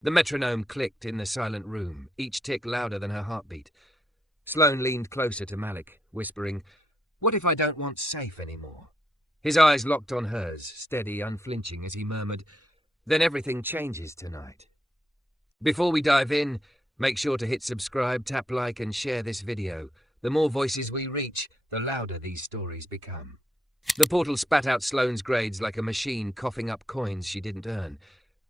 The metronome clicked in the silent room, each tick louder than her heartbeat. Sloane leaned closer to Malik, whispering, "What if I don't want safe anymore?" His eyes locked on hers, steady, unflinching, as he murmured, "Then everything changes tonight." Before we dive in, make sure to hit subscribe, tap like, and share this video. The more voices we reach, the louder these stories become. The portal spat out Sloane's grades like a machine coughing up coins she didn't earn.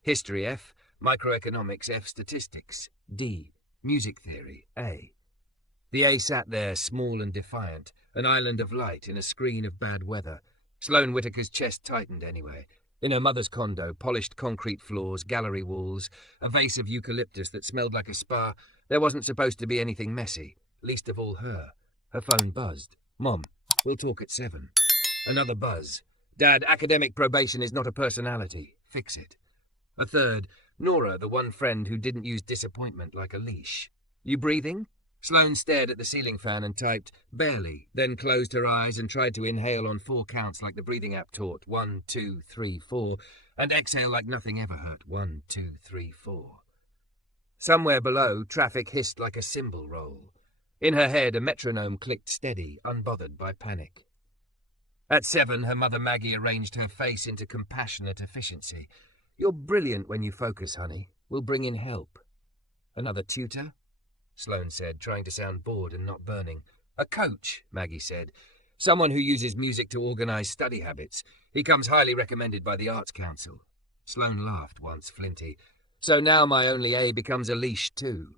History F, microeconomics F, statistics D, music theory A. The A sat there, small and defiant, an island of light in a screen of bad weather. Sloane Whitaker's chest tightened anyway. In her mother's condo, polished concrete floors, gallery walls, a vase of eucalyptus that smelled like a spa, there wasn't supposed to be anything messy, least of all her. Her phone buzzed. "Mom, we'll talk at 7. Another buzz. "Dad, academic probation is not a personality. Fix it." A third. Nora, the one friend who didn't use disappointment like a leash. "You breathing?" Sloane stared at the ceiling fan and typed, "Barely," then closed her eyes and tried to inhale on 4 counts like the breathing app taught, 1, 2, 3, 4, and exhale like nothing ever hurt, 1, 2, 3, 4. Somewhere below, traffic hissed like a cymbal roll. In her head, a metronome clicked steady, unbothered by panic. At 7, her mother Maggie arranged her face into compassionate efficiency. "You're brilliant when you focus, honey. We'll bring in help." "Another tutor?" Sloane said, trying to sound bored and not burning. "A coach," Maggie said. "Someone who uses music to organize study habits. He comes highly recommended by the Arts Council." Sloane laughed once, flinty. "So now my only A becomes a leash, too."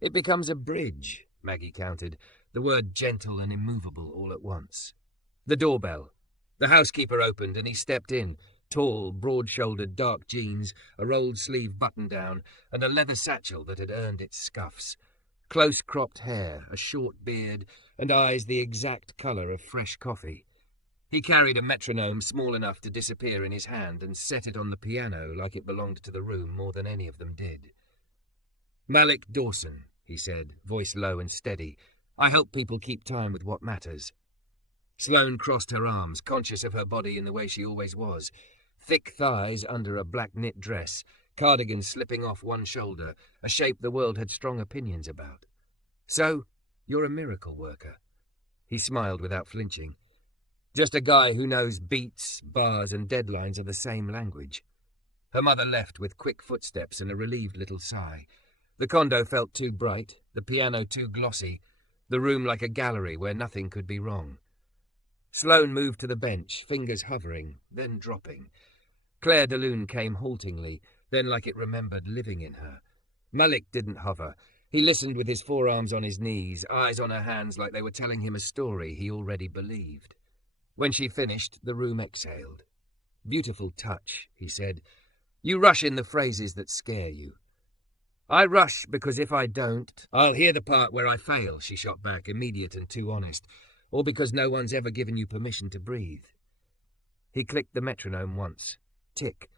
"It becomes a bridge," Maggie counted, the word gentle and immovable all at once. The doorbell. The housekeeper opened and he stepped in, tall, broad-shouldered, dark jeans, a rolled-sleeve button-down, and a leather satchel that had earned its scuffs. Close-cropped hair, a short beard, and eyes the exact colour of fresh coffee. He carried a metronome small enough to disappear in his hand and set it on the piano like it belonged to the room more than any of them did. "Malik Dawson," he said, voice low and steady. "I help people keep time with what matters." Sloane crossed her arms, conscious of her body in the way she always was. Thick thighs under a black knit dress, cardigan slipping off one shoulder, a shape the world had strong opinions about. "So, you're a miracle worker." He smiled without flinching. "Just a guy who knows beats, bars, and deadlines are the same language." Her mother left with quick footsteps and a relieved little sigh. The condo felt too bright, the piano too glossy, the room like a gallery where nothing could be wrong. Sloane moved to the bench, fingers hovering, then dropping. Claire de Lune came haltingly, then like it remembered living in her. Malik didn't hover. He listened with his forearms on his knees, eyes on her hands like they were telling him a story he already believed. When she finished, the room exhaled. "Beautiful touch," he said. "You rush in the phrases that scare you." "I rush because if I don't, I'll hear the part where I fail," she shot back, immediate and too honest. "Or because no one's ever given you permission to breathe." He clicked the metronome once. Tick.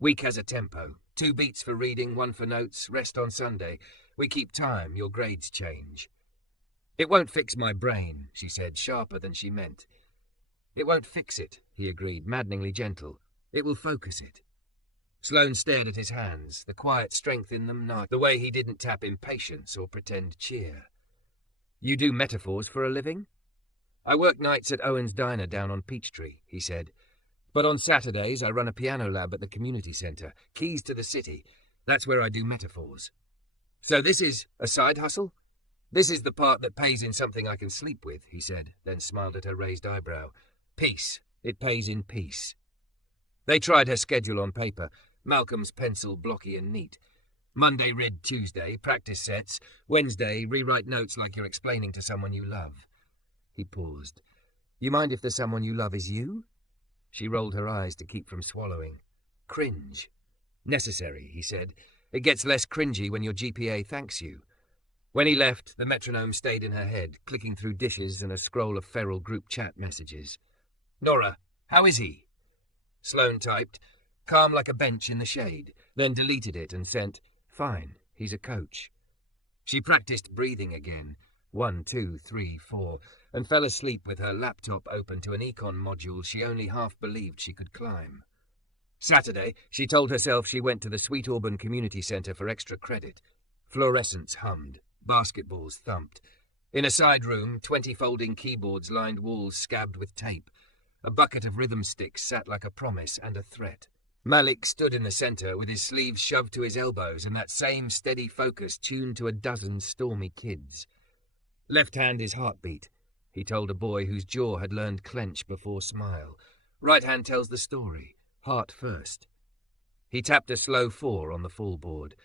"Week has a tempo. 2 beats for reading, 1 for notes, rest on Sunday. We keep time, your grades change." "It won't fix my brain," she said, sharper than she meant. "It won't fix it," he agreed, maddeningly gentle. "It will focus it." Sloane stared at his hands, the quiet strength in them, not the way he didn't tap impatience or pretend cheer. "You do metaphors for a living?" "I work nights at Owen's Diner down on Peachtree," he said. "But on Saturdays I run a piano lab at the community centre, keys to the city. That's where I do metaphors." "So this is a side hustle?" "This is the part that pays in something I can sleep with," he said, then smiled at her raised eyebrow. "Peace. It pays in peace." They tried her schedule on paper, Malcolm's pencil blocky and neat. Monday rid Tuesday, practice sets. Wednesday, rewrite notes like you're explaining to someone you love. He paused. "You mind if the someone you love is you?" She rolled her eyes to keep from swallowing. "Cringe." "Necessary," he said. "It gets less cringy when your GPA thanks you." When he left, the metronome stayed in her head, clicking through dishes and a scroll of feral group chat messages. "Nora, how is he?" Sloane typed, "Calm like a bench in the shade," then deleted it and sent, "Fine, he's a coach." She practiced breathing again, 1, 2, 3, 4, and fell asleep with her laptop open to an econ module she only half believed she could climb. Saturday, she told herself she went to the Sweet Auburn Community Centre for extra credit. Fluorescents hummed. Basketballs thumped. In a side room, 20 folding keyboards lined walls scabbed with tape. A bucket of rhythm sticks sat like a promise and a threat. Malik stood in the centre with his sleeves shoved to his elbows and that same steady focus tuned to a dozen stormy kids. Left hand is heartbeat, he told a boy whose jaw had learned clench before smile. Right hand tells the story, heart first. He tapped a slow 4 on the full board.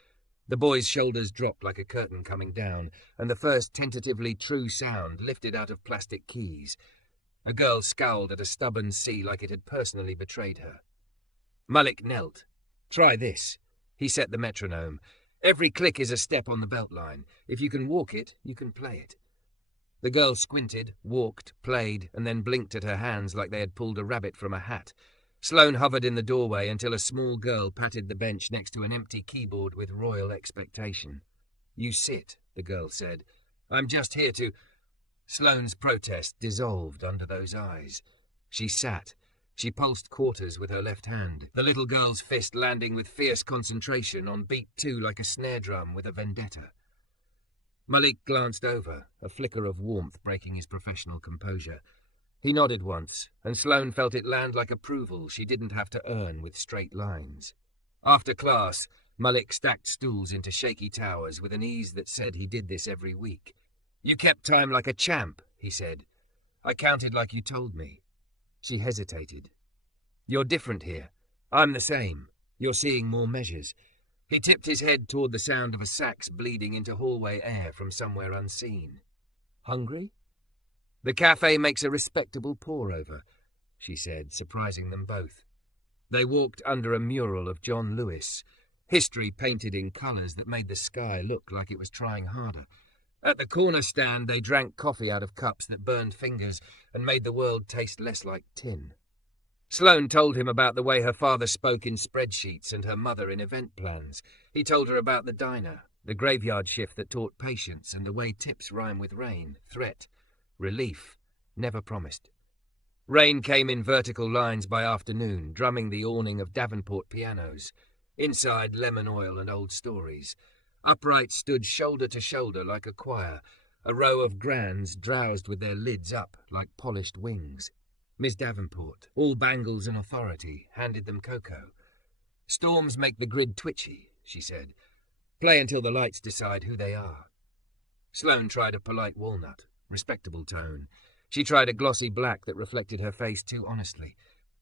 The boy's shoulders dropped like a curtain coming down, and the first tentatively true sound lifted out of plastic keys. A girl scowled at a stubborn C like it had personally betrayed her. Malik knelt. Try this. He set the metronome. Every click is a step on the belt line. If you can walk it, you can play it. The girl squinted, walked, played, and then blinked at her hands like they had pulled a rabbit from a hat. Sloane hovered in the doorway until a small girl patted the bench next to an empty keyboard with royal expectation. You sit, the girl said. I'm just here to... Sloane's protest dissolved under those eyes. She sat. She pulsed quarters with her left hand, the little girl's fist landing with fierce concentration on beat 2 like a snare drum with a vendetta. Malik glanced over, a flicker of warmth breaking his professional composure. He nodded once, and Sloane felt it land like approval she didn't have to earn with straight lines. After class, Malik stacked stools into shaky towers with an ease that said he did this every week. You kept time like a champ, he said. I counted like you told me. She hesitated. You're different here. I'm the same. You're seeing more measures. He tipped his head toward the sound of a sax bleeding into hallway air from somewhere unseen. Hungry? The cafe makes a respectable pour-over, she said, surprising them both. They walked under a mural of John Lewis, history painted in colours that made the sky look like it was trying harder. At the corner stand, they drank coffee out of cups that burned fingers and made the world taste less like tin. Sloane told him about the way her father spoke in spreadsheets and her mother in event plans. He told her about the diner, the graveyard shift that taught patience, and the way tips rhyme with rain, threat, relief, never promised. Rain came in vertical lines by afternoon, drumming the awning of Davenport pianos. Inside, lemon oil and old stories. Upright stood shoulder to shoulder like a choir. A row of grands drowsed with their lids up like polished wings. Miss Davenport, all bangles and authority, handed them cocoa. Storms make the grid twitchy, she said. Play until the lights decide who they are. Sloane tried a polite walnut, respectable tone. She tried a glossy black that reflected her face too honestly.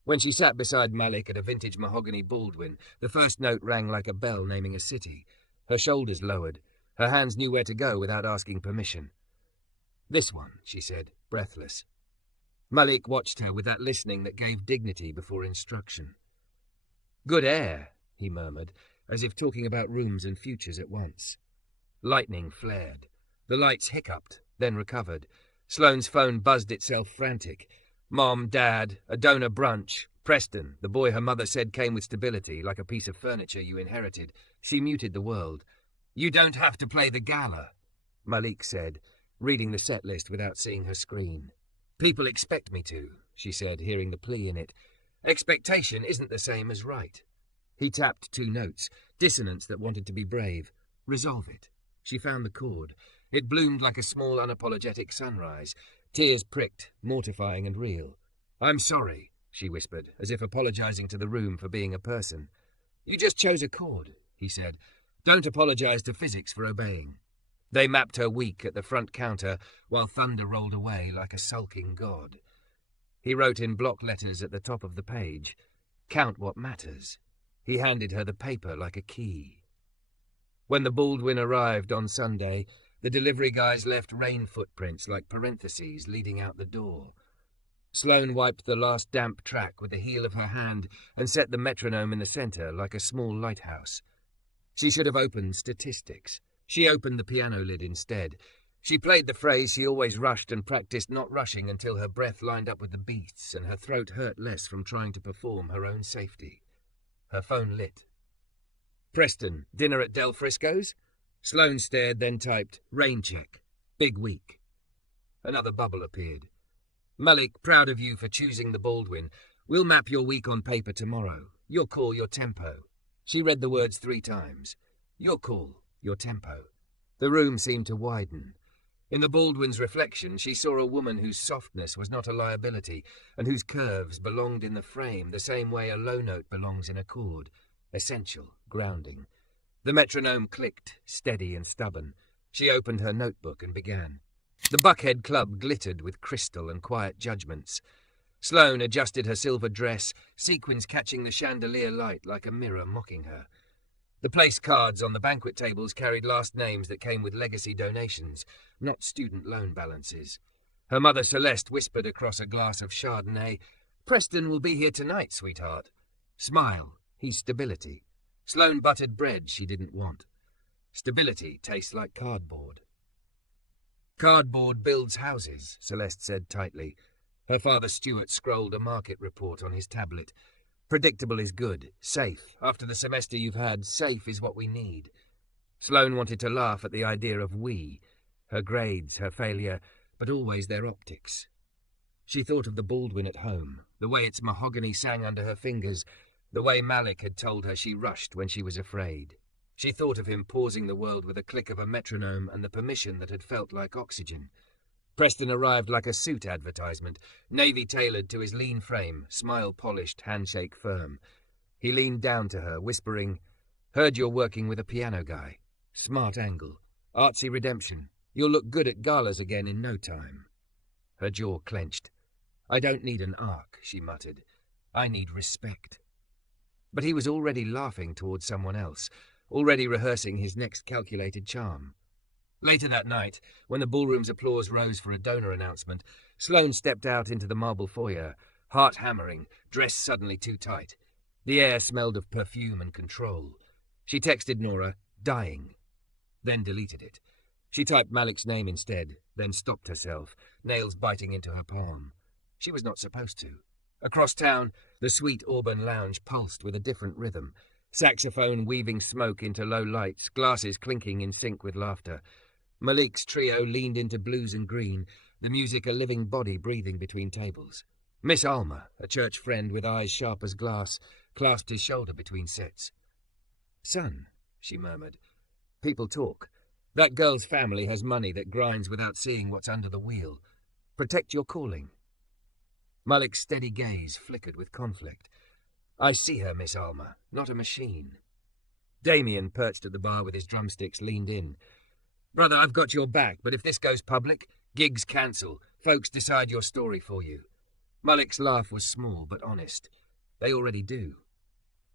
When she sat beside Malik at a vintage mahogany Baldwin, the first note rang like a bell naming a city. Her shoulders lowered. Her hands knew where to go without asking permission. This one, she said, breathless. Malik watched her with that listening that gave dignity before instruction. Good air, he murmured, as if talking about rooms and futures at once. Lightning flared. The lights hiccuped, then recovered. Sloane's phone buzzed itself frantic. Mom, Dad, a donor brunch. Preston, the boy her mother said came with stability, like a piece of furniture you inherited. She muted the world. You don't have to play the gala, Malik said, reading the set list without seeing her screen. People expect me to, she said, hearing the plea in it. Expectation isn't the same as right. He tapped 2 notes, dissonance that wanted to be brave. Resolve it. She found the chord. It bloomed like a small, unapologetic sunrise. Tears pricked, mortifying and real. I'm sorry, she whispered, as if apologizing to the room for being a person. You just chose a chord, he said. Don't apologize to physics for obeying. They mapped her week at the front counter while thunder rolled away like a sulking god. He wrote in block letters at the top of the page, Count what matters. He handed her the paper like a key. When the Baldwin arrived on Sunday, the delivery guys left rain footprints like parentheses leading out the door. Sloane wiped the last damp track with the heel of her hand and set the metronome in the centre like a small lighthouse. She should have opened statistics. She opened the piano lid instead. She played the phrase she always rushed and practiced not rushing until her breath lined up with the beats and her throat hurt less from trying to perform her own safety. Her phone lit. Preston, dinner at Del Frisco's? Sloane stared, then typed, rain check. Big week. Another bubble appeared. Malik, proud of you for choosing the Baldwin. We'll map your week on paper tomorrow. Your call, your tempo. She read the words 3 times. Your call, your tempo. The room seemed to widen. In the Baldwin's reflection, she saw a woman whose softness was not a liability, and whose curves belonged in the frame the same way a low note belongs in a chord. Essential, grounding. The metronome clicked, steady and stubborn. She opened her notebook and began. The Buckhead Club glittered with crystal and quiet judgments. Sloane adjusted her silver dress, sequins catching the chandelier light like a mirror mocking her. The place cards on the banquet tables carried last names that came with legacy donations, not student loan balances. Her mother Celeste whispered across a glass of Chardonnay, "Preston will be here tonight, sweetheart." Smile, he's stability. Sloane buttered bread she didn't want. Stability tastes like cardboard. Cardboard builds houses, Celeste said tightly. Her father Stuart scrolled a market report on his tablet. Predictable is good. Safe. After the semester you've had, safe is what we need. Sloane wanted to laugh at the idea of we. Her grades, her failure, but always their optics. She thought of the Baldwin at home, the way its mahogany sang under her fingers, the way Malik had told her she rushed when she was afraid. She thought of him pausing the world with a click of a metronome and the permission that had felt like oxygen. Preston arrived like a suit advertisement, navy-tailored to his lean frame, smile polished, handshake firm. He leaned down to her, whispering, "Heard you're working with a piano guy. Smart angle. Artsy redemption. You'll look good at galas again in no time." Her jaw clenched. "I don't need an arc," she muttered. "I need respect." But he was already laughing towards someone else, already rehearsing his next calculated charm. Later that night, when the ballroom's applause rose for a donor announcement, Sloane stepped out into the marble foyer, heart hammering, dressed suddenly too tight. The air smelled of perfume and control. She texted Nora, "Dying," then deleted it. She typed Malik's name instead, then stopped herself, nails biting into her palm. She was not supposed to. Across town, the sweet Auburn lounge pulsed with a different rhythm, saxophone weaving smoke into low lights, glasses clinking in sync with laughter. Malik's trio leaned into blues and green, the music a living body breathing between tables. Miss Alma, a church friend with eyes sharp as glass, clasped his shoulder between sets. "Son," she murmured, "people talk. That girl's family has money that grinds without seeing what's under the wheel. Protect your calling." Malik's steady gaze flickered with conflict. "I see her, Miss Alma, not a machine." Damien, perched at the bar with his drumsticks, leaned in. "Brother, I've got your back, but if this goes public, gigs cancel. Folks decide your story for you." Malik's laugh was small but honest. "They already do."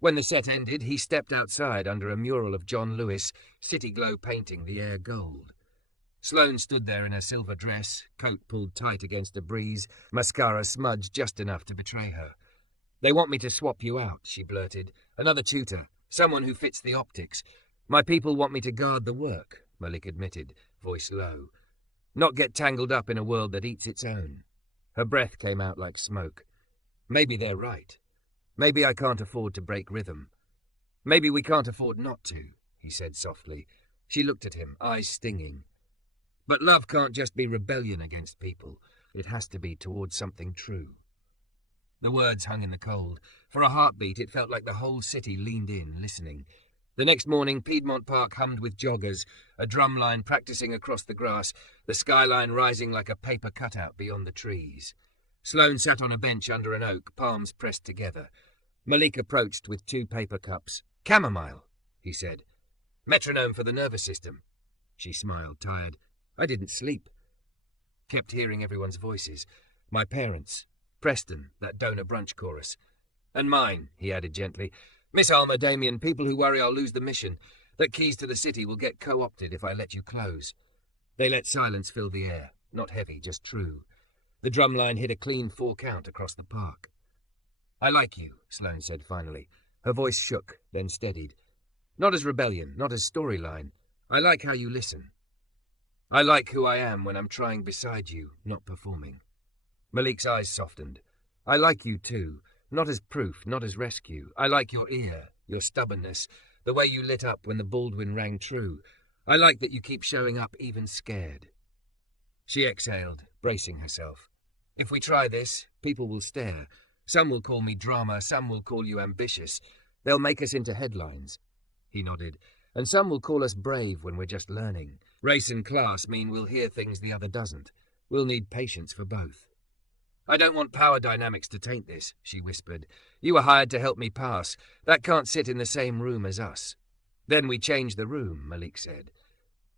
When the set ended, he stepped outside under a mural of John Lewis, city glow painting the air gold. Sloane stood there in her silver dress, coat pulled tight against a breeze, mascara smudged just enough to betray her. "They want me to swap you out," she blurted. "Another tutor, someone who fits the optics. My people want me to guard the work," Malik admitted, voice low. "Not get tangled up in a world that eats its own." Her breath came out like smoke. "Maybe they're right. Maybe I can't afford to break rhythm. Maybe we can't afford not to," he said softly. She looked at him, eyes stinging. "But love can't just be rebellion against people. It has to be towards something true." The words hung in the cold. For a heartbeat, it felt like the whole city leaned in, listening. The next morning, Piedmont Park hummed with joggers, a drumline practicing across the grass, the skyline rising like a paper cutout beyond the trees. Sloane sat on a bench under an oak, palms pressed together. Malik approached with 2 paper cups. "Chamomile," he said. "Metronome for the nervous system." She smiled, tired. "I didn't sleep." Kept hearing everyone's voices. "My parents. Preston, that donor brunch chorus. And mine," he added gently. "Miss Alma, Damien, people who worry I'll lose the mission. That keys to the city will get co-opted if I let you close." They let silence fill the air. Not heavy, just true. The drumline hit a clean 4 count across the park. "I like you," Sloane said finally. Her voice shook, then steadied. "Not as rebellion, not as storyline. I like how you listen. I like who I am when I'm trying beside you, not performing." Malik's eyes softened. "I like you too. Not as proof, not as rescue. I like your ear, your stubbornness, the way you lit up when the Baldwin rang true. I like that you keep showing up even scared." She exhaled, bracing herself. "If we try this, people will stare. Some will call me drama, some will call you ambitious. They'll make us into headlines." He nodded. "And some will call us brave when we're just learning. Race and class mean we'll hear things the other doesn't. We'll need patience for both." "I don't want power dynamics to taint this," she whispered. "You were hired to help me pass. That can't sit in the same room as us." "Then we change the room," Malik said.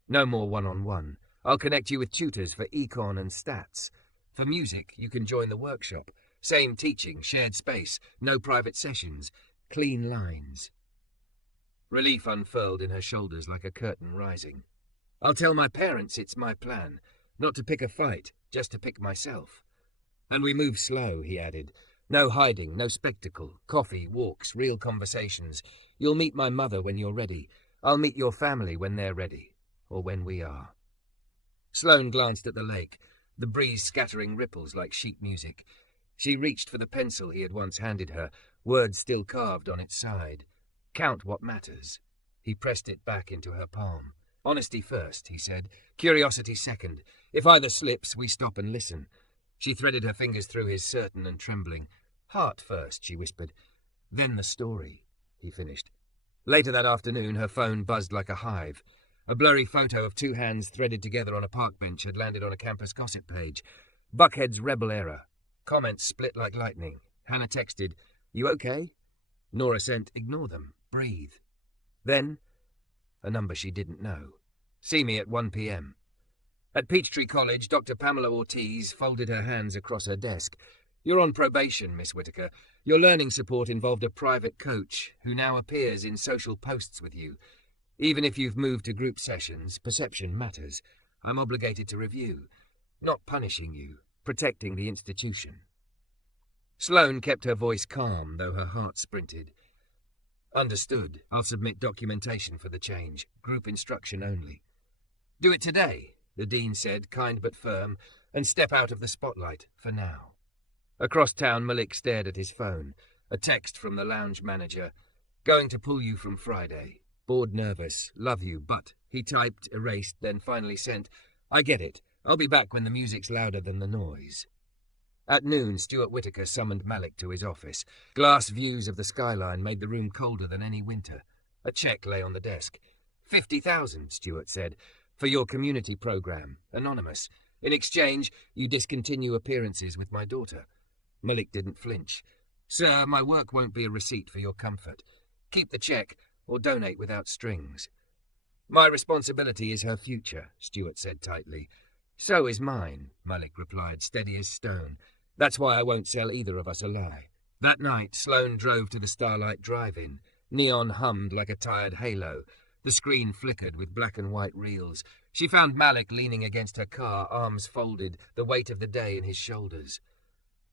"No more one-on-one. I'll connect you with tutors for econ and stats. For music, you can join the workshop. Same teaching, shared space, no private sessions, clean lines." Relief unfurled in her shoulders like a curtain rising. "I'll tell my parents it's my plan. Not to pick a fight, just to pick myself." "And we move slow," he added. "No hiding, no spectacle. Coffee, walks, real conversations. You'll meet my mother when you're ready. I'll meet your family when they're ready. Or when we are." Sloane glanced at the lake, the breeze scattering ripples like sheet music. She reached for the pencil he had once handed her, words still carved on its side. "Count what matters." He pressed it back into her palm. "Honesty first," he said. "Curiosity second. If either slips, we stop and listen." She threaded her fingers through his, certain and trembling. "Heart first," she whispered. "Then the story," he finished. Later that afternoon, her phone buzzed like a hive. A blurry photo of two hands threaded together on a park bench had landed on a campus gossip page. Buckhead's rebel error. Comments split like lightning. Hannah texted, "You okay?" Nora sent, "Ignore them. Breathe." Then, a number she didn't know. "See me at 1 p.m. At Peachtree College, Dr. Pamela Ortiz folded her hands across her desk. "You're on probation, Miss Whitaker. Your learning support involved a private coach who now appears in social posts with you. Even if you've moved to group sessions, perception matters. I'm obligated to review. Not punishing you, protecting the institution." Sloane kept her voice calm, though her heart sprinted. "Understood. I'll submit documentation for the change. Group instruction only." "Do it today," the dean said, kind but firm, "and step out of the spotlight, for now." Across town, Malik stared at his phone. A text from the lounge manager. "Going to pull you from Friday. Bored, nervous. Love you, but..." He typed, erased, then finally sent, "I get it. I'll be back when the music's louder than the noise." At noon, Stuart Whitaker summoned Malik to his office. Glass views of the skyline made the room colder than any winter. A check lay on the desk. 50,000, Stuart said, "for your community program, anonymous. In exchange, you discontinue appearances with my daughter." Malik didn't flinch. "Sir, my work won't be a receipt for your comfort. Keep the check, or donate without strings." "My responsibility is her future," Stuart said tightly. "So is mine," Malik replied, steady as stone. "That's why I won't sell either of us a lie." That night, Sloane drove to the Starlight Drive-In. Neon hummed like a tired halo. The screen flickered with black and white reels. She found Malik leaning against her car, arms folded, the weight of the day in his shoulders.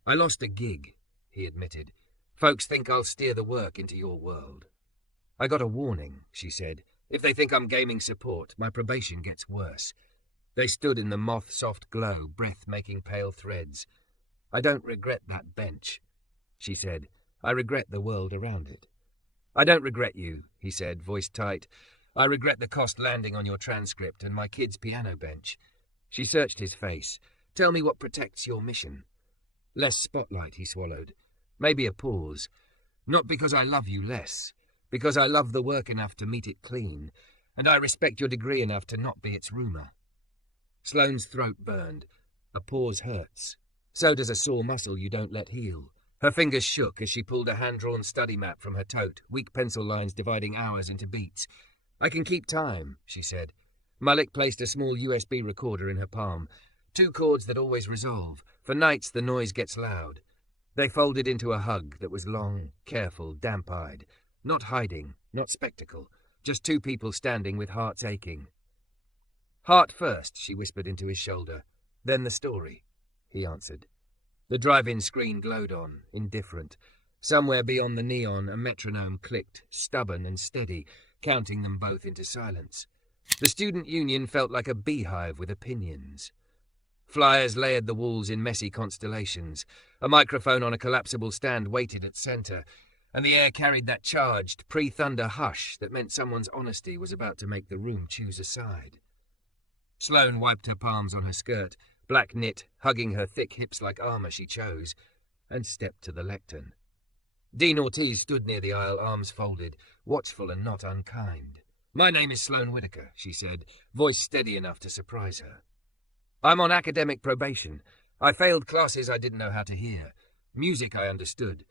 "I lost a gig," he admitted. "Folks think I'll steer the work into your world." "I got a warning," she said. "If they think I'm gaming support, my probation gets worse." They stood in the moth-soft glow, breath making pale threads. "I don't regret that bench," she said. "I regret the world around it." "I don't regret you," he said, voice tight. "I regret the cost landing on your transcript and my kid's piano bench." She searched his face. "Tell me what protects your mission." "Less spotlight," he swallowed. "Maybe a pause. Not because I love you less, because I love the work enough to meet it clean, and I respect your degree enough to not be its rumour." Sloane's throat burned. A pause hurts. So does a sore muscle you don't let heal. Her fingers shook as she pulled a hand-drawn study map from her tote, weak pencil lines dividing hours into beats. "I can keep time," she said. Malik placed a small USB recorder in her palm. 2 chords that always resolve. For nights the noise gets loud. They folded into a hug that was long, careful, damp-eyed. Not hiding, not spectacle. Just 2 people standing with hearts aching. "Heart first," she whispered into his shoulder. "Then the story," he answered. The drive-in screen glowed on, indifferent. Somewhere beyond the neon, a metronome clicked, stubborn and steady, counting them both into silence. The student union felt like a beehive with opinions. Flyers layered the walls in messy constellations. A microphone on a collapsible stand waited at center, and the air carried that charged, pre-thunder hush that meant someone's honesty was about to make the room choose a side. Sloane wiped her palms on her skirt, black knit, hugging her thick hips like armor she chose. and stepped to the lectern. Dean Ortiz stood near the aisle, arms folded, watchful and not unkind. "My name is Sloane Whitaker," she said, voice steady enough to surprise her. "I'm on academic probation. I failed classes I didn't know how to hear. Music I understood.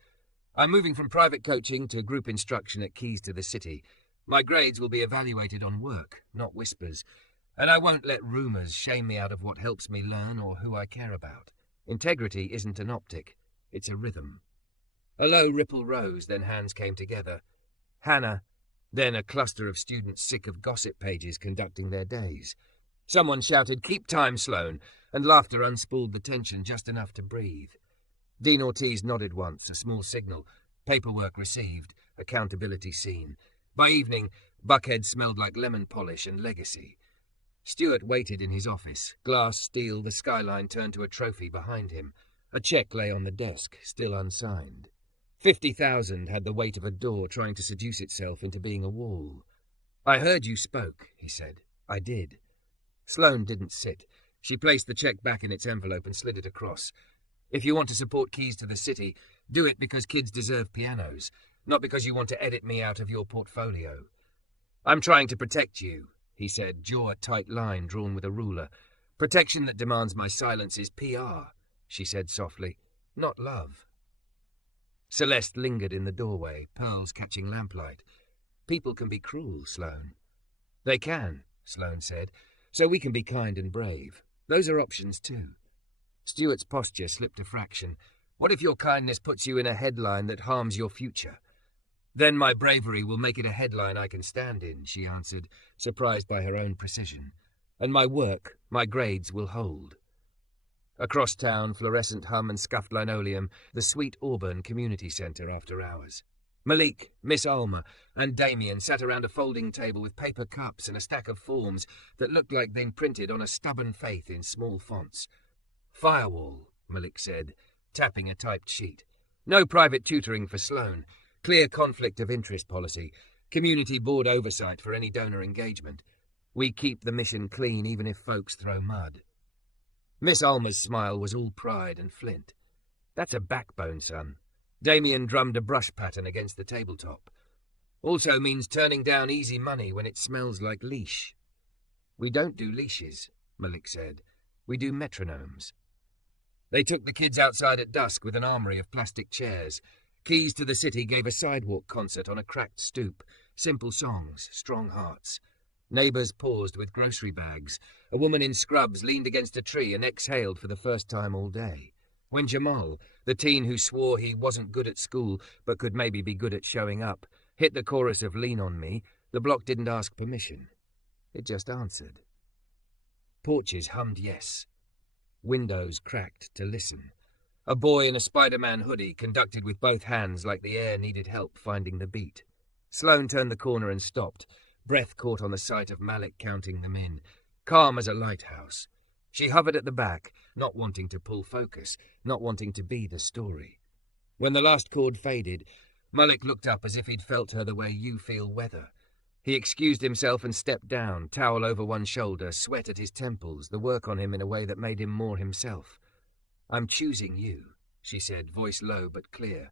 I'm moving from private coaching to group instruction at Keys to the City. My grades will be evaluated on work, not whispers, and I won't let rumours shame me out of what helps me learn or who I care about. Integrity isn't an optic, it's a rhythm." A low ripple rose, then hands came together. Hannah, then a cluster of students sick of gossip pages conducting their days. Someone shouted, "Keep time, Sloane," and laughter unspooled the tension just enough to breathe. Dean Ortiz nodded once, a small signal. Paperwork received, accountability seen. By evening, Buckhead smelled like lemon polish and legacy. Stewart waited in his office. Glass, steel, the skyline turned to a trophy behind him. A check lay on the desk, still unsigned. 50,000 had the weight of a door trying to seduce itself into being a wall. "I heard you spoke," he said. "I did." Sloane didn't sit. She placed the check back in its envelope and slid it across. "If you want to support Keys to the City, do it because kids deserve pianos, not because you want to edit me out of your portfolio." "I'm trying to protect you," he said, jaw a tight line drawn with a ruler. "Protection that demands my silence is PR," she said softly, "not love." Celeste lingered in the doorway, pearls catching lamplight. "People can be cruel, Sloane." "They can," Sloane said, "so we can be kind and brave. Those are options too." Stewart's posture slipped a fraction. "What if your kindness puts you in a headline that harms your future?" "Then my bravery will make it a headline I can stand in," she answered, surprised by her own precision. "And my work, my grades will hold." Across town, fluorescent hum and scuffed linoleum, the sweet Auburn Community Centre after hours. Malik, Miss Alma, and Damien sat around a folding table with paper cups and a stack of forms that looked like they'd printed on a stubborn faith in small fonts. "Firewall," Malik said, tapping a typed sheet. "No private tutoring for Sloane. Clear conflict of interest policy. Community board oversight for any donor engagement. We keep the mission clean even if folks throw mud." Miss Alma's smile was all pride and flint. "That's a backbone, son." Damien drummed a brush pattern against the tabletop. "Also means turning down easy money when it smells like leash." "We don't do leashes," Malik said. "We do metronomes." They took the kids outside at dusk with an armory of plastic chairs. Keys to the City gave a sidewalk concert on a cracked stoop. Simple songs, strong hearts. Neighbours paused with grocery bags. A woman in scrubs leaned against a tree and exhaled for the first time all day. When Jamal, the teen who swore he wasn't good at school but could maybe be good at showing up, hit the chorus of "Lean on Me," the block didn't ask permission. It just answered. Porches hummed yes. Windows cracked to listen. A boy in a Spider-Man hoodie conducted with both hands like the air needed help finding the beat. Sloane turned the corner and stopped, breath caught on the sight of Malik counting them in, calm as a lighthouse. She hovered at the back, not wanting to pull focus, not wanting to be the story. When the last chord faded, Malik looked up as if he'd felt her the way you feel weather. He excused himself and stepped down, towel over one shoulder, sweat at his temples, the work on him in a way that made him more himself. "I'm choosing you," she said, voice low but clear.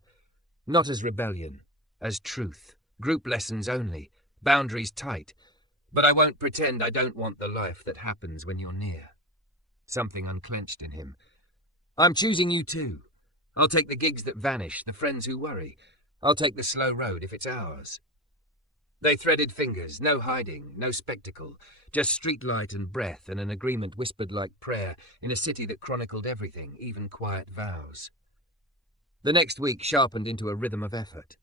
"Not as rebellion, as truth. Group lessons only, boundaries tight. But I won't pretend I don't want the life that happens when you're near." Something unclenched in him. "I'm choosing you too. I'll take the gigs that vanish, the friends who worry. I'll take the slow road if it's ours." They threaded fingers, no hiding, no spectacle, just streetlight and breath and an agreement whispered like prayer in a city that chronicled everything, even quiet vows. The next week sharpened into a rhythm of effort.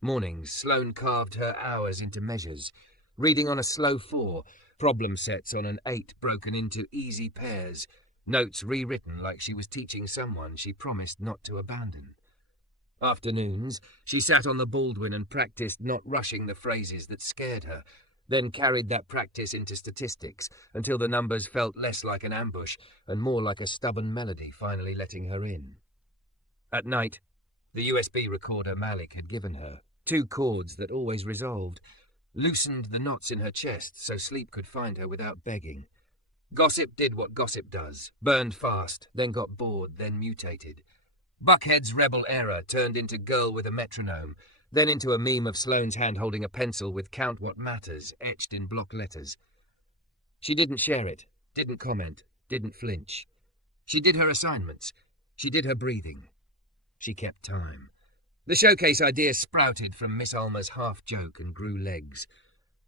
Mornings, Sloane carved her hours into measures, reading on a slow 4, problem sets on an 8 broken into easy pairs, notes rewritten like she was teaching someone she promised not to abandon. Afternoons, she sat on the Baldwin and practiced not rushing the phrases that scared her, then carried that practice into statistics until the numbers felt less like an ambush and more like a stubborn melody finally letting her in. At night, the USB recorder Malik had given her, 2 chords that always resolved, loosened the knots in her chest so sleep could find her without begging. Gossip did what gossip does, burned fast, then got bored, then mutated. Buckhead's rebel era turned into Girl with a Metronome, then into a meme of Sloane's hand holding a pencil with Count What Matters etched in block letters. She didn't share it, didn't comment, didn't flinch. She did her assignments. She did her breathing. She kept time. The showcase idea sprouted from Miss Alma's half-joke and grew legs.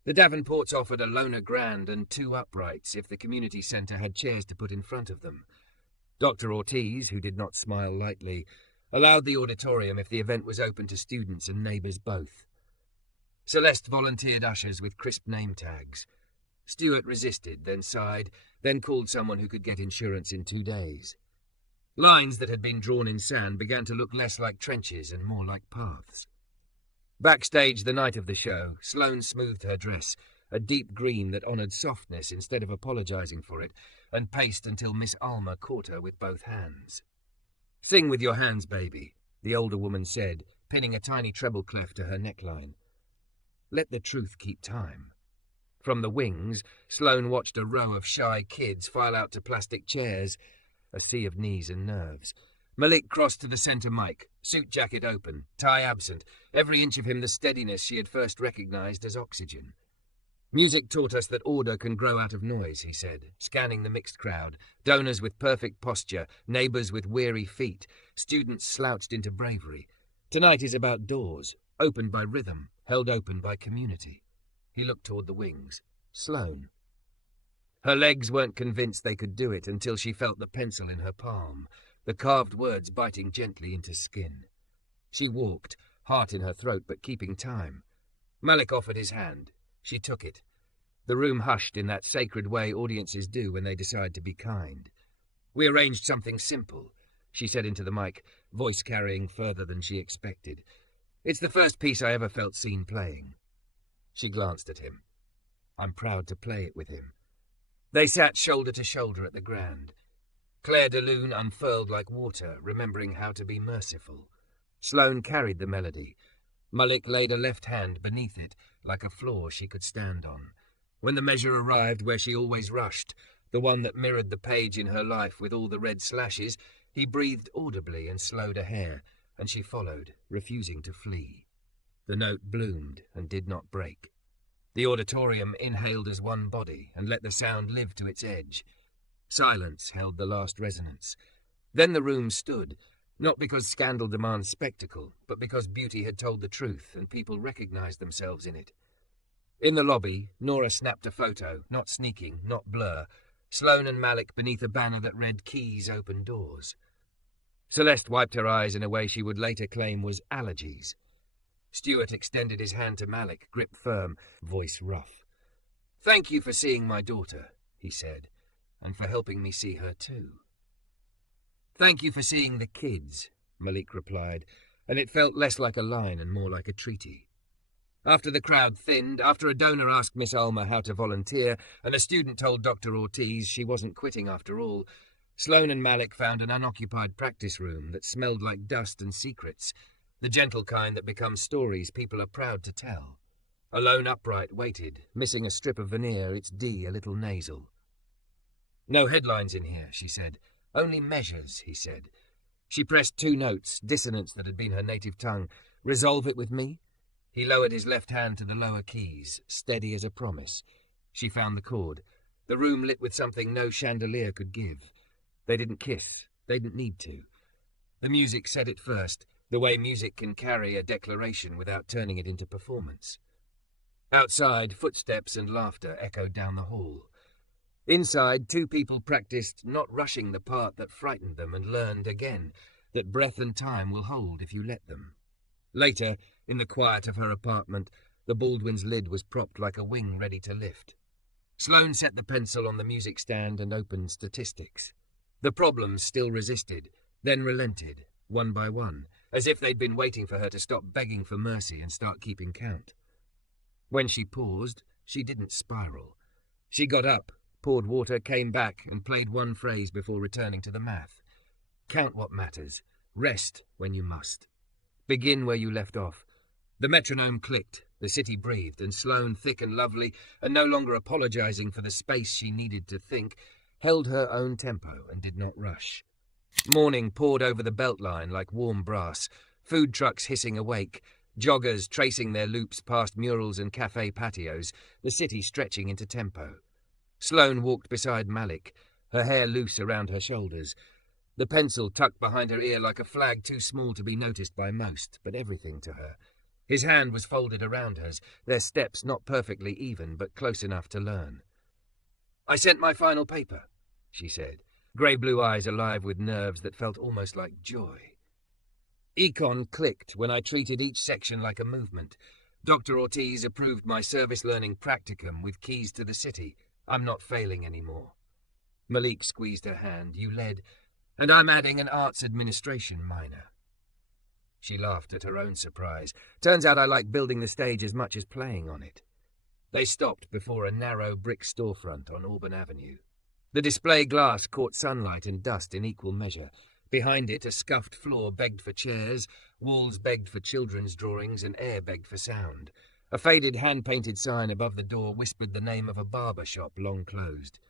The Davenports offered a loner grand and 2 uprights if the community centre had chairs to put in front of them. Dr. Ortiz, who did not smile lightly, allowed the auditorium if the event was open to students and neighbours both. Celeste volunteered ushers with crisp name tags. Stuart resisted, then sighed, then called someone who could get insurance in 2 days. Lines that had been drawn in sand began to look less like trenches and more like paths. Backstage the night of the show, Sloane smoothed her dress, a deep green that honoured softness instead of apologising for it, and paced until Miss Alma caught her with both hands. "Sing with your hands, baby," the older woman said, pinning a tiny treble clef to her neckline. "Let the truth keep time." From the wings, Sloane watched a row of shy kids file out to plastic chairs, a sea of knees and nerves. Malik crossed to the centre mic, suit jacket open, tie absent, every inch of him the steadiness she had first recognised as oxygen. "Music taught us that order can grow out of noise," he said, scanning the mixed crowd, donors with perfect posture, neighbours with weary feet, students slouched into bravery. "Tonight is about doors, opened by rhythm, held open by community." He looked toward the wings. Sloane. Her legs weren't convinced they could do it until she felt the pencil in her palm, the carved words biting gently into skin. She walked, heart in her throat but keeping time. Malik offered his hand. She took it. The room hushed in that sacred way audiences do when they decide to be kind. "We arranged something simple," she said into the mic, voice carrying further than she expected. "It's the first piece I ever felt seen playing." She glanced at him. "I'm proud to play it with him." They sat shoulder to shoulder at the Grand. Claire de Lune unfurled like water, remembering how to be merciful. Sloane carried the melody. Malik laid a left hand beneath it, like a floor she could stand on. When the measure arrived where she always rushed, the one that mirrored the page in her life with all the red slashes, he breathed audibly and slowed a hair, and she followed, refusing to flee. The note bloomed and did not break. The auditorium inhaled as one body and let the sound live to its edge. Silence held the last resonance. Then the room stood, not because scandal demands spectacle, but because beauty had told the truth and people recognized themselves in it. In the lobby, Nora snapped a photo, not sneaking, not blur, Sloane and Malik beneath a banner that read "Keys Open Doors." Celeste wiped her eyes in a way she would later claim was allergies. Stuart extended his hand to Malik, grip firm, voice rough. "Thank you for seeing my daughter," he said, "and for helping me see her too." "Thank you for seeing the kids," Malik replied, and it felt less like a line and more like a treaty. After the crowd thinned, after a donor asked Miss Alma how to volunteer, and a student told Dr. Ortiz she wasn't quitting after all, Sloane and Malik found an unoccupied practice room that smelled like dust and secrets, the gentle kind that becomes stories people are proud to tell. A lone upright waited, missing a strip of veneer, its D a little nasal. "No headlines in here," she said. "Only measures," he said. She pressed 2 notes, dissonance that had been her native tongue. "Resolve it with me?" He lowered his left hand to the lower keys, steady as a promise. She found the chord. The room lit with something no chandelier could give. They didn't kiss. They didn't need to. The music said it first, the way music can carry a declaration without turning it into performance. Outside, footsteps and laughter echoed down the hall. Inside, 2 people practiced not rushing the part that frightened them and learned again that breath and time will hold if you let them. Later, in the quiet of her apartment, the Baldwin's lid was propped like a wing ready to lift. Sloane set the pencil on the music stand and opened statistics. The problems still resisted, then relented, one by one, as if they'd been waiting for her to stop begging for mercy and start keeping count. When she paused, she didn't spiral. She got up, poured water, came back, and played one phrase before returning to the math. Count what matters. Rest when you must. Begin where you left off. The metronome clicked, the city breathed, and Sloane, thick and lovely, and no longer apologizing for the space she needed to think, held her own tempo and did not rush. Morning poured over the beltline like warm brass, food trucks hissing awake, joggers tracing their loops past murals and cafe patios, the city stretching into tempo. Sloane walked beside Malik, her hair loose around her shoulders, the pencil tucked behind her ear like a flag too small to be noticed by most, but everything to her. His hand was folded around hers, their steps not perfectly even, but close enough to learn. "I sent my final paper," she said, grey-blue eyes alive with nerves that felt almost like joy. Econ clicked when I treated each section like a movement. Dr. Ortiz approved my service-learning practicum with keys to the city. I'm not failing anymore. Malik squeezed her hand. "You led, and I'm adding an arts administration minor." She laughed at her own surprise. "Turns out I like building the stage as much as playing on it." They stopped before a narrow brick storefront on Auburn Avenue. The display glass caught sunlight and dust in equal measure. Behind it, a scuffed floor begged for chairs, walls begged for children's drawings, and air begged for sound. A faded hand-painted sign above the door whispered the name of a barber shop long closed.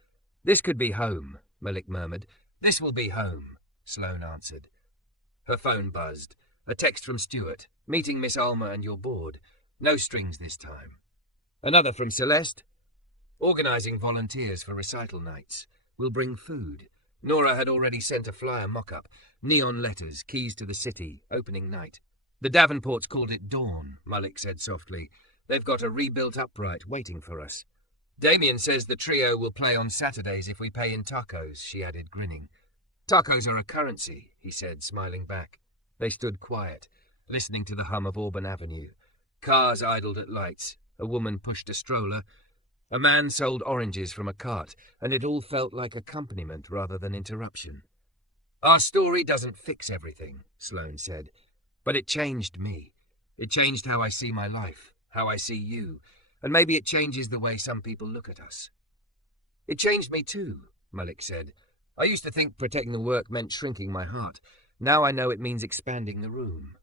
"This could be home," Malik murmured. "This will be home," Sloane answered. Her phone buzzed. A text from Stuart. "Meeting Miss Alma and your board. No strings this time." Another from Celeste. "Organising volunteers for recital nights. We'll bring food." Nora had already sent a flyer mock-up. Neon letters, keys to the city, opening night. "The Davenports called it Dawn," Malik said softly. "They've got a rebuilt upright waiting for us." "Damien says the trio will play on Saturdays if we pay in tacos," she added, grinning. "Tacos are a currency," he said, smiling back. They stood quiet, listening to the hum of Auburn Avenue. Cars idled at lights. A woman pushed a stroller. A man sold oranges from a cart, and it all felt like accompaniment rather than interruption. "Our story doesn't fix everything," Sloane said, "but it changed me. It changed how I see my life, how I see you, and maybe it changes the way some people look at us." "It changed me too," Malik said. "I used to think protecting the work meant shrinking my heart. Now I know it means expanding the room."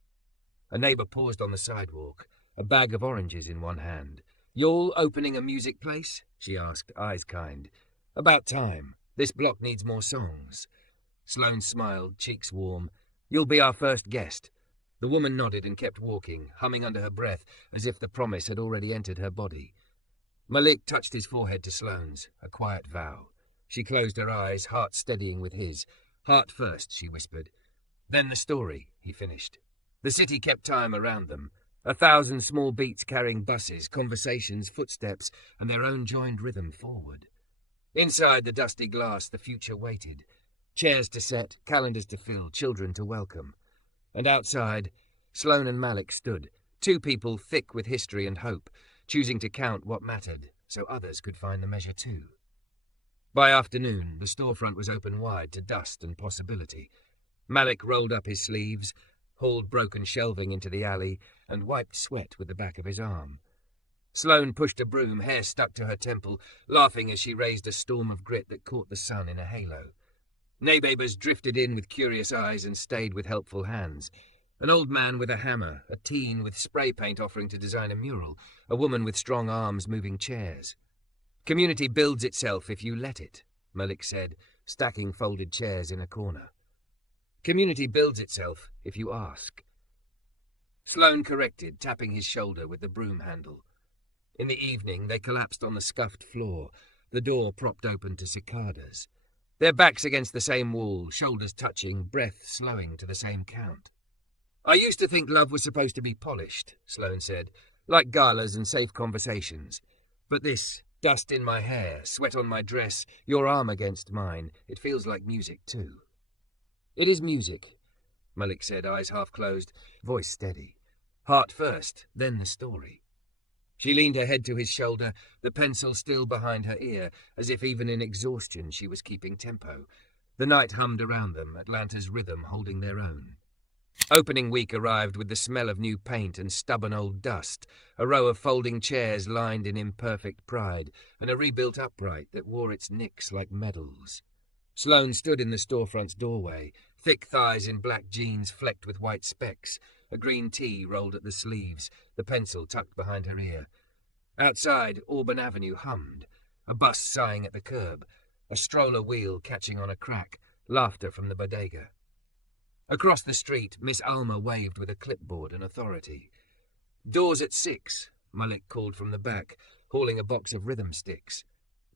A neighbour paused on the sidewalk, a bag of oranges in one hand. "You're opening a music place?" she asked, eyes kind. "About time. This block needs more songs." Sloane smiled, cheeks warm. "You'll be our first guest." The woman nodded and kept walking, humming under her breath, as if the promise had already entered her body. Malik touched his forehead to Sloane's, a quiet vow. She closed her eyes, heart steadying with his. "Heart first," she whispered. "Then the story," he finished. The city kept time around them. 1,000 small beats carrying buses, conversations, footsteps, and their own joined rhythm forward. Inside the dusty glass, the future waited. Chairs to set, calendars to fill, children to welcome. And outside, Sloane and Malik stood, two people thick with history and hope, choosing to count what mattered, so others could find the measure too. By afternoon, the storefront was open wide to dust and possibility. Malik rolled up his sleeves, hauled broken shelving into the alley, and wiped sweat with the back of his arm. Sloane pushed a broom, hair stuck to her temple, laughing as she raised a storm of grit that caught the sun in a halo. Neighbours drifted in with curious eyes and stayed with helpful hands. An old man with a hammer, a teen with spray paint offering to design a mural, a woman with strong arms moving chairs. "Community builds itself if you let it," Malik said, stacking folded chairs in a corner. "Community builds itself if you ask." Sloane corrected, tapping his shoulder with the broom handle. In the evening, they collapsed on the scuffed floor, the door propped open to cicadas. Their backs against the same wall, shoulders touching, breath slowing to the same count. "I used to think love was supposed to be polished," Sloane said, "like galas and safe conversations. But this, dust in my hair, sweat on my dress, your arm against mine, it feels like music too." "It is music," Malik said, eyes half closed, voice steady. "Heart first, then the story." She leaned her head to his shoulder, the pencil still behind her ear, as if even in exhaustion she was keeping tempo. The night hummed around them, Atlanta's rhythm holding their own. Opening week arrived with the smell of new paint and stubborn old dust, a row of folding chairs lined in imperfect pride, and a rebuilt upright that wore its nicks like medals. Sloane stood in the storefront's doorway, thick thighs in black jeans flecked with white specks, a green tee rolled at the sleeves, the pencil tucked behind her ear. Outside, Auburn Avenue hummed, a bus sighing at the curb, a stroller wheel catching on a crack, laughter from the bodega. Across the street, Miss Alma waved with a clipboard and authority. "Doors at 6, Malik called from the back, hauling a box of rhythm sticks.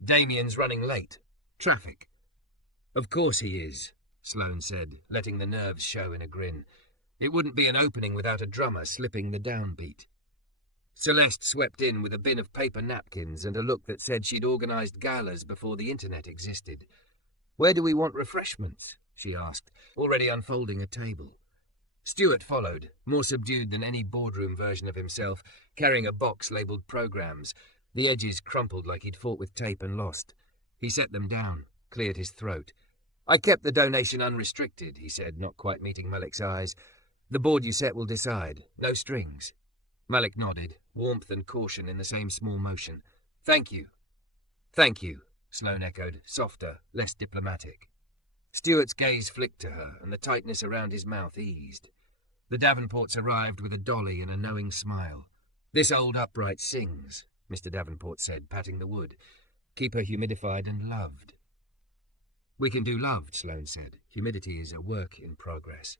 "Damien's running late. Traffic." "Of course he is," Sloane said, letting the nerves show in a grin. "It wouldn't be an opening without a drummer slipping the downbeat." Celeste swept in with a bin of paper napkins and a look that said she'd organised galas before the internet existed. "Where do we want refreshments?" she asked, already unfolding a table. Stuart followed, more subdued than any boardroom version of himself, carrying a box labelled programs, the edges crumpled like he'd fought with tape and lost. He set them down, cleared his throat. "I kept the donation unrestricted," he said, not quite meeting Malik's eyes. "The board you set will decide. No strings." Malik nodded, warmth and caution in the same small motion. "Thank you." "Thank you," Sloane echoed, softer, less diplomatic. Stuart's gaze flicked to her, and the tightness around his mouth eased. The Davenports arrived with a dolly and a knowing smile. "This old upright sings," Mr. Davenport said, patting the wood. "Keep her humidified and loved." "We can do loved," Sloane said. "Humidity is a work in progress."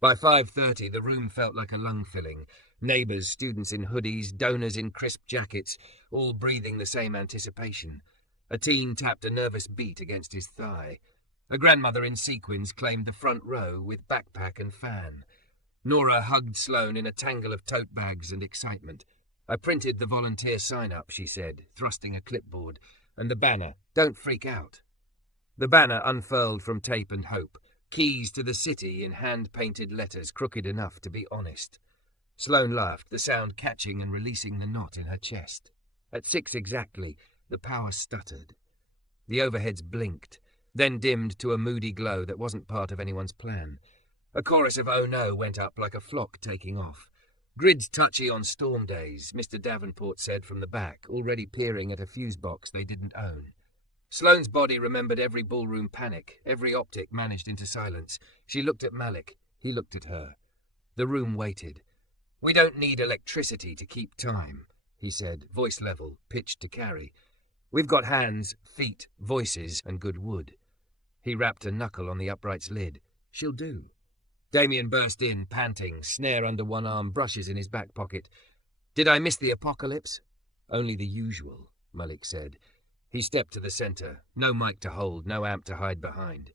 By 5:30, the room felt like a lung-filling. Neighbours, students in hoodies, donors in crisp jackets, all breathing the same anticipation. A teen tapped a nervous beat against his thigh. A grandmother in sequins claimed the front row with backpack and fan. Nora hugged Sloane in a tangle of tote bags and excitement. "I printed the volunteer sign-up," she said, thrusting a clipboard, "and the banner. Don't freak out." The banner unfurled from tape and hope. Keys to the city in hand-painted letters crooked enough to be honest. Sloane laughed, the sound catching and releasing the knot in her chest. At 6 exactly, the power stuttered. The overheads blinked, then dimmed to a moody glow that wasn't part of anyone's plan. A chorus of "Oh no" went up like a flock taking off. "Grid's touchy on storm days," Mr. Davenport said from the back, already peering at a fuse box they didn't own. Sloane's body remembered every ballroom panic, every optic managed into silence. She looked at Malik. He looked at her. The room waited. "We don't need electricity to keep time," he said, voice level, pitched to carry. "We've got hands, feet, voices, and good wood." He rapped a knuckle on the upright's lid. "She'll do." Damien burst in, panting, snare under one arm, brushes in his back pocket. "Did I miss the apocalypse?" "Only the usual," Malik said. He stepped to the centre. No mic to hold, no amp to hide behind.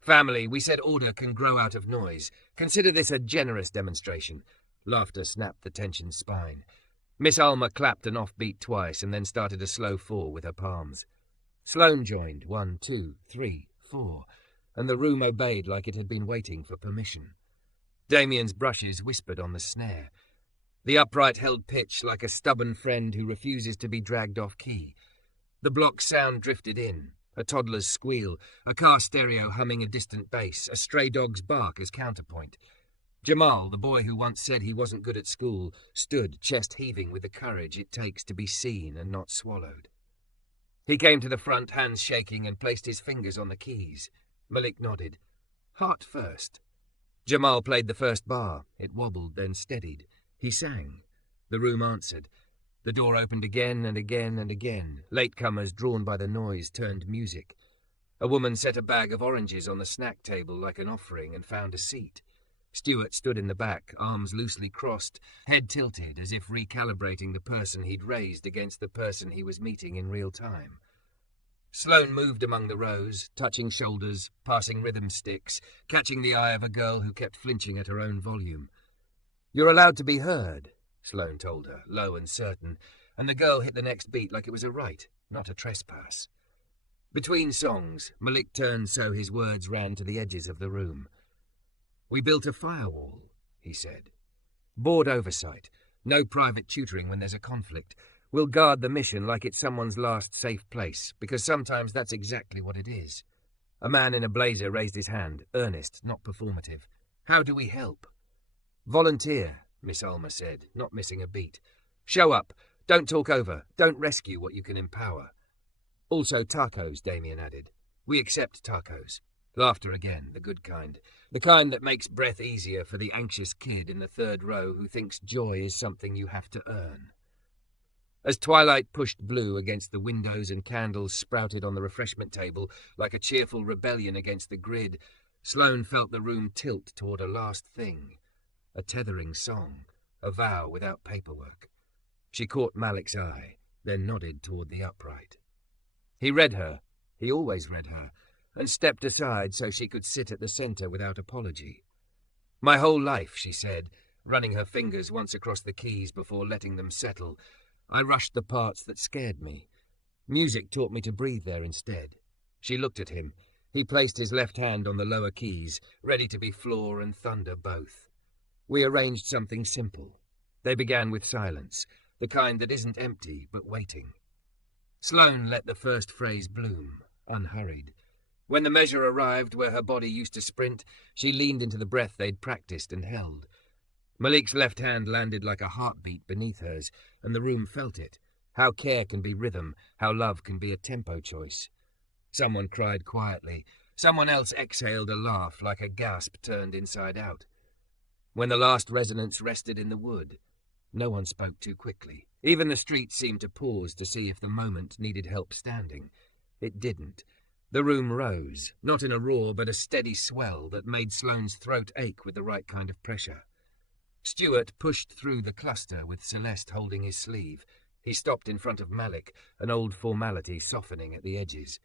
"Family, we said order can grow out of noise. Consider this a generous demonstration." Laughter snapped the tensioned spine. Miss Alma clapped an offbeat twice and then started a slow 4 with her palms. Sloane joined, 1, 2, 3, 4, and the room obeyed like it had been waiting for permission. Damien's brushes whispered on the snare. The upright held pitch like a stubborn friend who refuses to be dragged off key. The block sound drifted in, a toddler's squeal, a car stereo humming a distant bass, a stray dog's bark as counterpoint. Jamal, the boy who once said he wasn't good at school, stood, chest heaving with the courage it takes to be seen and not swallowed. He came to the front, hands shaking, and placed his fingers on the keys. Malik nodded. "Heart first." Jamal played the first bar. It wobbled, then steadied. He sang. The room answered. The door opened again and again and again. Latecomers, drawn by the noise, turned music. A woman set a bag of oranges on the snack table like an offering and found a seat. Stuart stood in the back, arms loosely crossed, head tilted as if recalibrating the person he'd raised against the person he was meeting in real time. Sloane moved among the rows, touching shoulders, passing rhythm sticks, catching the eye of a girl who kept flinching at her own volume. "You're allowed to be heard," Sloane told her, low and certain, and the girl hit the next beat like it was a right, not a trespass. Between songs, Malik turned so his words ran to the edges of the room. "We built a firewall," he said. "Board oversight. No private tutoring when there's a conflict. We'll guard the mission like it's someone's last safe place, because sometimes that's exactly what it is." A man in a blazer raised his hand, earnest, not performative. "How do we help?" "Volunteer," Miss Alma said, not missing a beat. "Show up. Don't talk over. Don't rescue what you can empower." "Also tacos," Damien added. "We accept tacos." Laughter again, the good kind. The kind that makes breath easier for the anxious kid in the third row who thinks joy is something you have to earn. As twilight pushed blue against the windows and candles sprouted on the refreshment table like a cheerful rebellion against the grid, Sloane felt the room tilt toward a last thing, a tethering song, a vow without paperwork. She caught Malik's eye, then nodded toward the upright. He read her, he always read her, and stepped aside so she could sit at the center without apology. "My whole life," she said, running her fingers once across the keys before letting them settle, "I rushed the parts that scared me. Music taught me to breathe there instead." She looked at him. He placed his left hand on the lower keys, ready to be floor and thunder both. We arranged something simple. They began with silence, the kind that isn't empty but waiting. Sloane let the first phrase bloom, unhurried. When the measure arrived where her body used to sprint, she leaned into the breath they'd practiced and held. Malik's left hand landed like a heartbeat beneath hers, and the room felt it. How care can be rhythm, how love can be a tempo choice. Someone cried quietly. Someone else exhaled a laugh like a gasp turned inside out. When the last resonance rested in the wood, no one spoke too quickly. Even the street seemed to pause to see if the moment needed help standing. It didn't. The room rose, not in a roar but a steady swell that made Sloane's throat ache with the right kind of pressure. Stuart pushed through the cluster with Celeste holding his sleeve. He stopped in front of Malik, an old formality softening at the edges.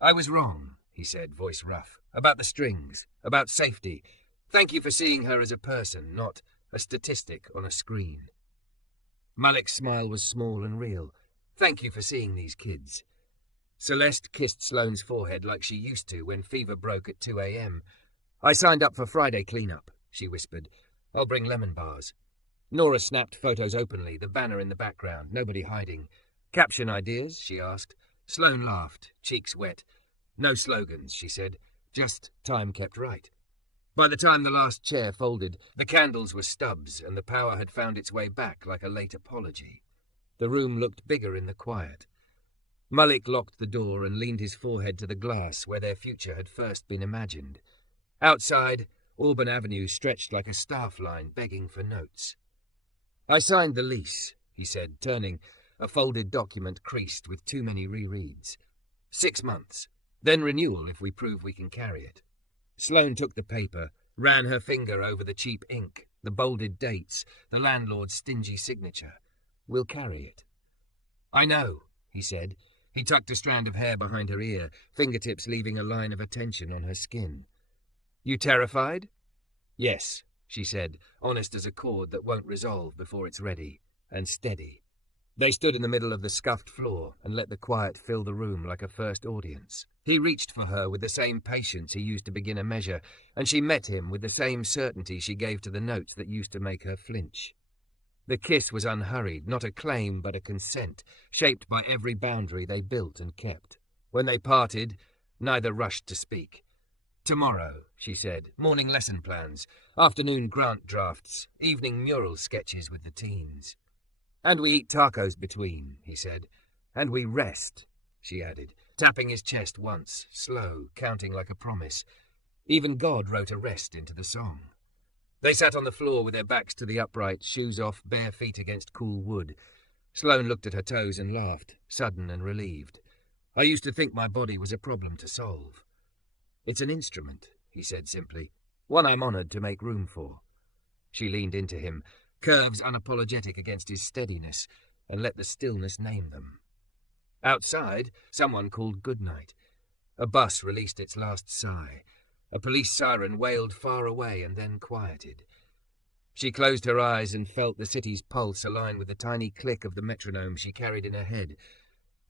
"I was wrong," he said, voice rough, "about the strings, about safety. Thank you for seeing her as a person, not a statistic on a screen." Malik's smile was small and real. "Thank you for seeing these kids." Celeste kissed Sloane's forehead like she used to when fever broke at 2 a.m. "I signed up for Friday cleanup," she whispered. "I'll bring lemon bars." Nora snapped photos openly, the banner in the background, nobody hiding. "Caption ideas?" she asked. Sloane laughed, cheeks wet. "No slogans," she said. "Just time kept right." By the time the last chair folded, the candles were stubs and the power had found its way back like a late apology. The room looked bigger in the quiet. Malik locked the door and leaned his forehead to the glass where their future had first been imagined. Outside, Auburn Avenue stretched like a staff line begging for notes. "I signed the lease," he said, turning, a folded document creased with too many rereads. 6 months, then renewal if we prove we can carry it. Sloane took the paper, ran her finger over the cheap ink, the bolded dates, the landlord's stingy signature. "We'll carry it." "I know," he said. He tucked a strand of hair behind her ear, fingertips leaving a line of attention on her skin. "You terrified?" "Yes," she said, honest as a chord that won't resolve before it's ready, and steady. They stood in the middle of the scuffed floor and let the quiet fill the room like a first audience. He reached for her with the same patience he used to begin a measure, and she met him with the same certainty she gave to the notes that used to make her flinch. The kiss was unhurried, not a claim but a consent, shaped by every boundary they built and kept. When they parted, neither rushed to speak. "Tomorrow," she said, "morning lesson plans, afternoon grant drafts, evening mural sketches with the teens." "And we eat tacos between," he said. "And we rest," she added, tapping his chest once, slow, counting like a promise. Even God wrote a rest into the song. They sat on the floor with their backs to the upright, shoes off, bare feet against cool wood. Sloane looked at her toes and laughed, sudden and relieved. "I used to think my body was a problem to solve." "It's an instrument," he said simply. "One I'm honored to make room for." She leaned into him, curves unapologetic against his steadiness, and let the stillness name them. Outside, someone called goodnight. A bus released its last sigh. A police siren wailed far away and then quieted. She closed her eyes and felt the city's pulse align with the tiny click of the metronome she carried in her head.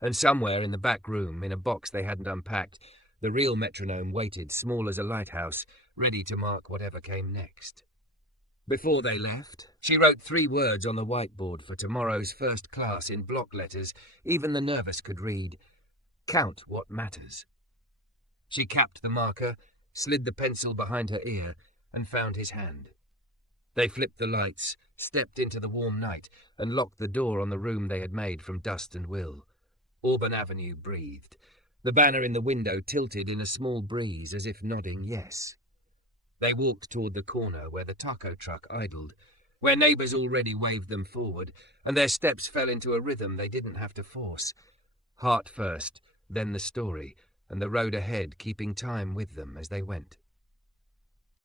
And somewhere in the back room, in a box they hadn't unpacked, the real metronome waited, small as a lighthouse, ready to mark whatever came next. Before they left, she wrote 3 words on the whiteboard for tomorrow's first class in block letters even the nervous could read. "Count what matters." She capped the marker, slid the pencil behind her ear, and found his hand. They flipped the lights, stepped into the warm night, and locked the door on the room they had made from dust and will. Auburn Avenue breathed. The banner in the window tilted in a small breeze as if nodding yes. They walked toward the corner where the taco truck idled, where neighbours already waved them forward, and their steps fell into a rhythm they didn't have to force. Heart first, then the story, and the road ahead keeping time with them as they went.